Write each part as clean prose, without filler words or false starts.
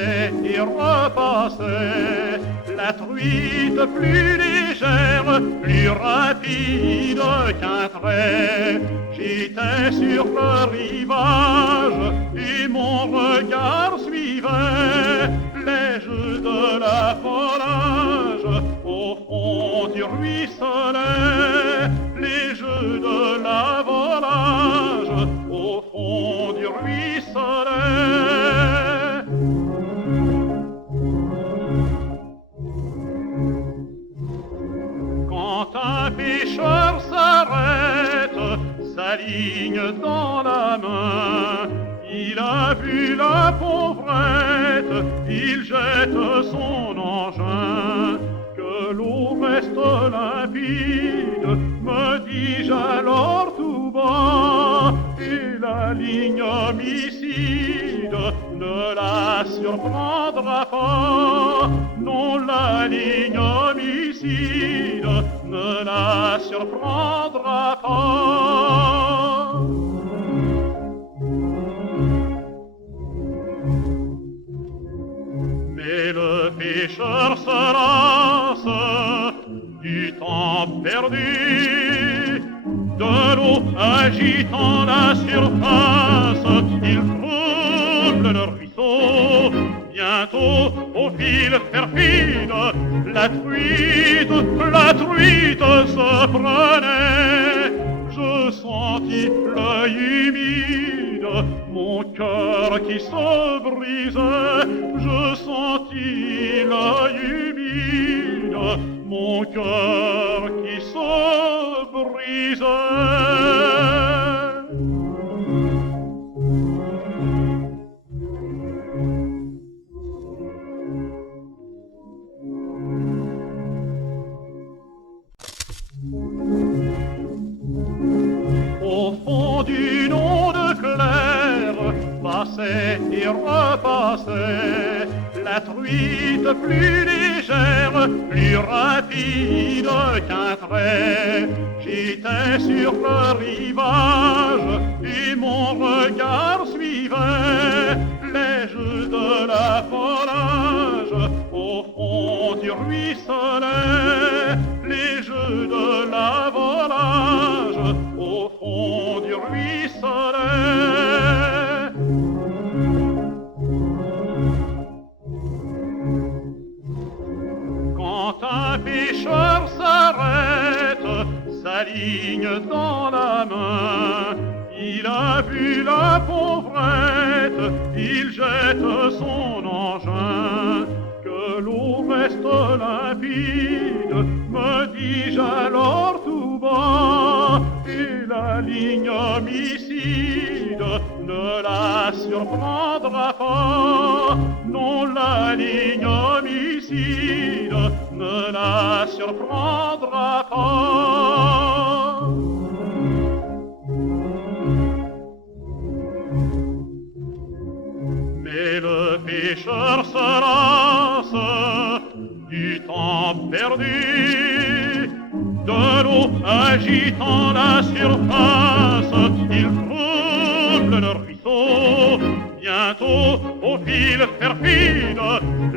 passait et repassait, la truite plus légère, plus rapide qu'un trait. J'étais sur le rivage et mon regard suivait les jeux de la volage au fond du ruisselet, les jeux de la volage au fond du ruisselet. Quand un pêcheur s'arrête, sa ligne dans la main, il a vu la pauvrette, il jette son engin. Que l'eau reste limpide, me dis-je alors tout bas, et la ligne homicide ne la surprendra pas. Non, la ligne homicide ne la surprendra pas. Mais le pêcheur se lasse du temps perdu, de l'eau agitant la surface, il trouble le ruisseau. Bientôt, au fil perfide, la truite se prenait. Je sentis l'œil humide, mon cœur qui se brisait. Je sentis l'œil humide, mon cœur qui se brisait. Au fond d'une onde claire passait et repassait la truite plus légère, plus rapide qu'un trait. J'étais sur le rivage et mon regard suivait les jeux de la volage au fond du ruisselet, les jeux de la volage au fond du ruisselet. Quand un pêcheur s'arrête, sa ligne dans la main, il a vu la pauvrette, il jette son engin. Que l'eau reste limpide, me dis-je alors tout bas, et la ligne homicide ne la surprendra pas. Non, la ligne homicide ne la surprendra pas. Mais le pêcheur se lasse du temps perdu, de l'eau agitant la surface, il trouble le ruisseau. Bientôt, au fil perfide,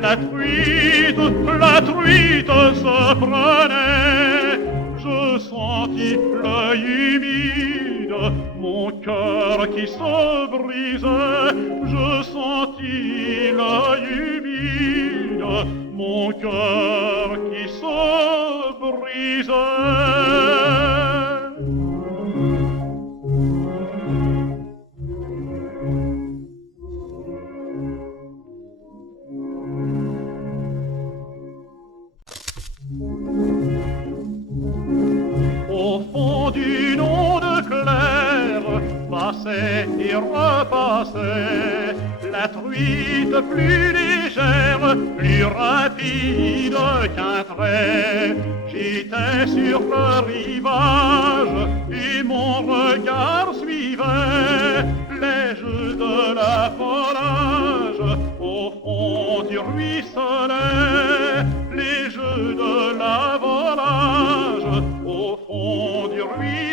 la truite se prenait. Je sentis l'œil humide, mon cœur qui se brisait. Je sentis l'œil humide, mon cœur qui se brisait. Au fond d'une onde claire passait et repassait la truite plus légère, plus rapide qu'un trait. J'étais sur le rivage et mon regard suivait les jeux de la volage au fond du ruisselet, les jeux de la volage au fond du ruisselet.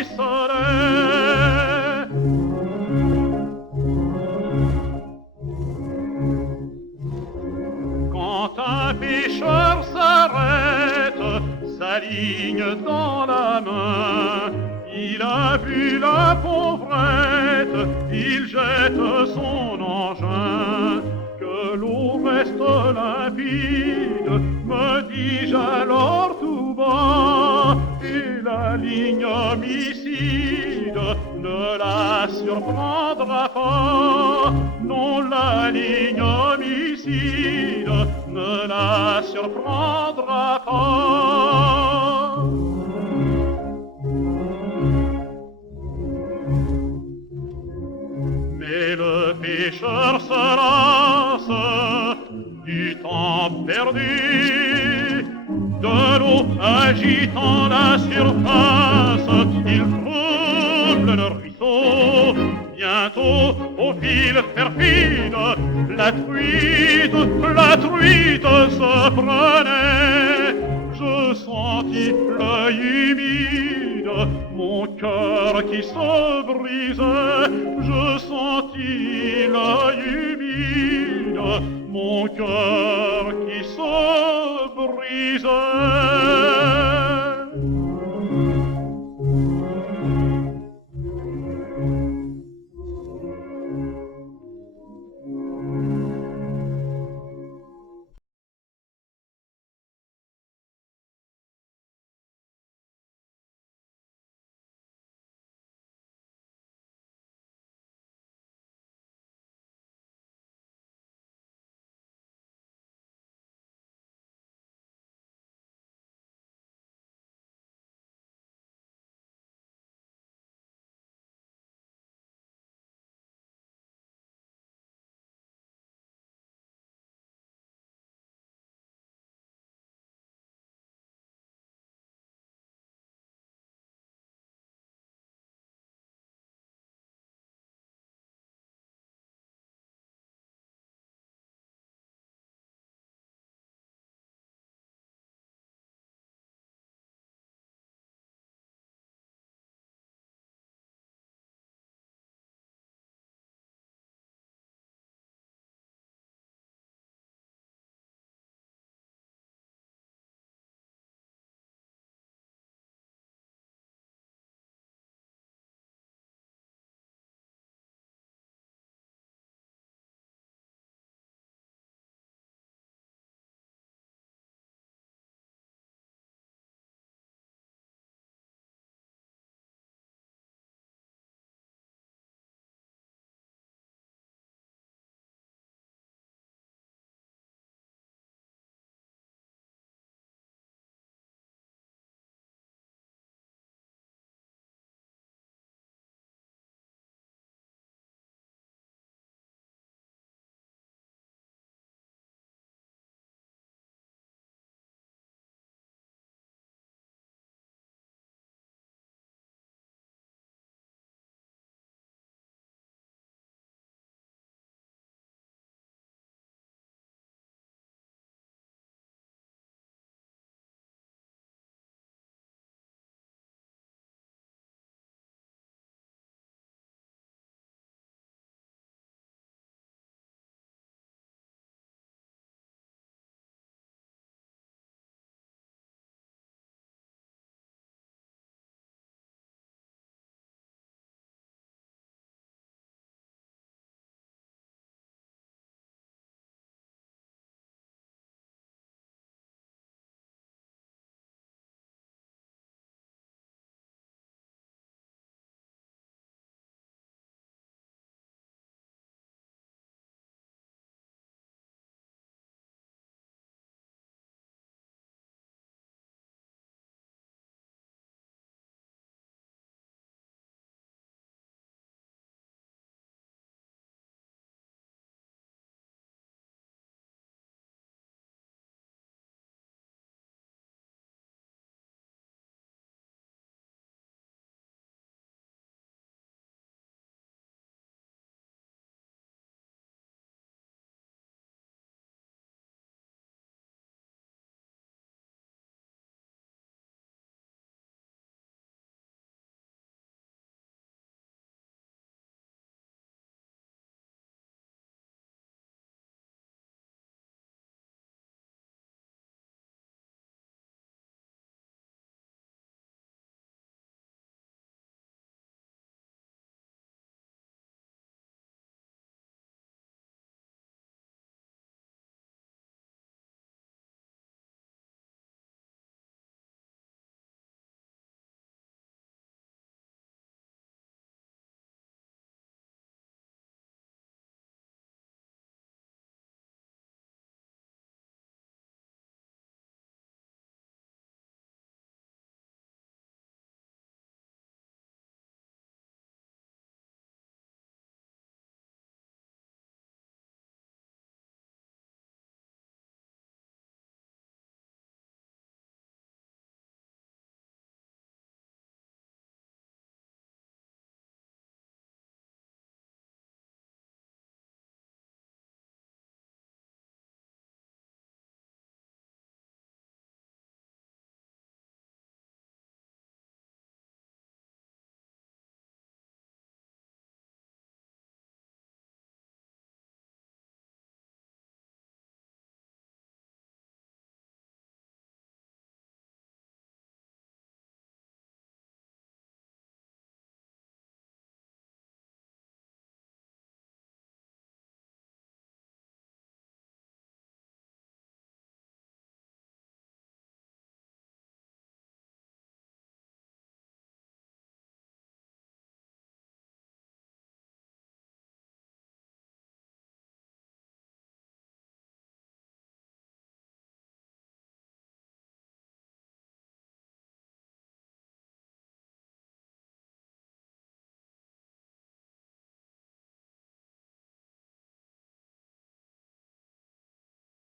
ligne dans la main. Il a vu la pauvrette, il jette son engin. Que l'eau reste limpide, me dis-je alors tout bas. Et la ligne homicide ne la surprendra pas. Non, la ligne homicide ne la surprendra pas. Mais le pêcheur se lasse du temps perdu, de l'eau agitant la surface, il trouble le ruisseau. Bientôt, au fil perfide, la truite se prenait. Je sentis l'œil humide, mon cœur qui se brisait. Je sentis l'œil humide, mon cœur qui se brisait.